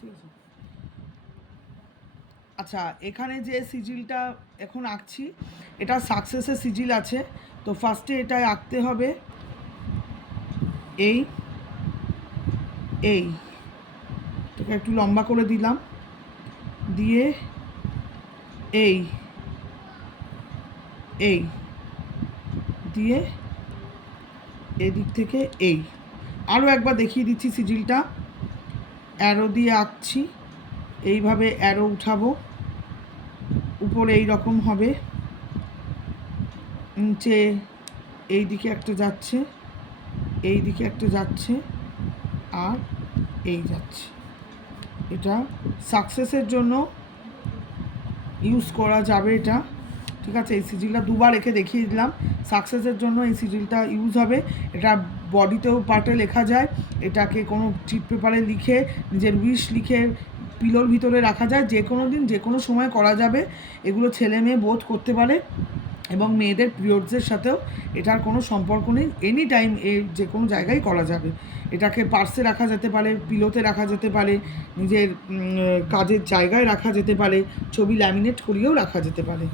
ঠিক আছে। আচ্ছা, এখানে যে সিজিলটা এখন আঁকছি এটা সাকসেসের সিজিল আছে। তো ফার্স্টে এটা আঁকতে হবে এই এই এটাকে একটু লম্বা করে দিলাম, দিয়ে এই এই দিয়ে এদিক থেকে এই। আরও একবার দেখিয়ে দিচ্ছি সিজিলটা। অ্যারো দিয়ে আঁকছি, এইভাবে অ্যারো উঠাবো, উপরে এই রকম হবে, নিচে এই দিকে একটা যাচ্ছে, এই দিকে একটা যাচ্ছে, আর এই যাচ্ছে। এটা সাকসেসের জন্য ইউজ করা যাবে এটা, ঠিক আছে। এই সিজিলটা দুবার রেখে দেখিয়ে দিলাম। সাকসেসের জন্য এই সিজিলটা ইউজ হবে। এটা বডিতেও পার্টে লেখা যায়, এটাকে কোনো চিট পেপারে লিখে নিজের উইশ লিখে পিলোর ভিতরে রাখা যায়, যে কোনো দিন যে কোনো সময় করা যাবে। এগুলো ছেলে মেয়ে বোধ করতে পারে, এবং মেয়েদের পিরিয়ডসের সাথেও এটার কোনো সম্পর্ক নেই। এনি টাইম যে কোনো জায়গায় করা যাবে। এটাকে পার্সে রাখা যেতে পারে, পিলোতে রাখা যেতে পারে, নিজের কাজের জায়গায় রাখা যেতে পারে, ছবি ল্যামিনেট করিয়েও রাখা যেতে পারে।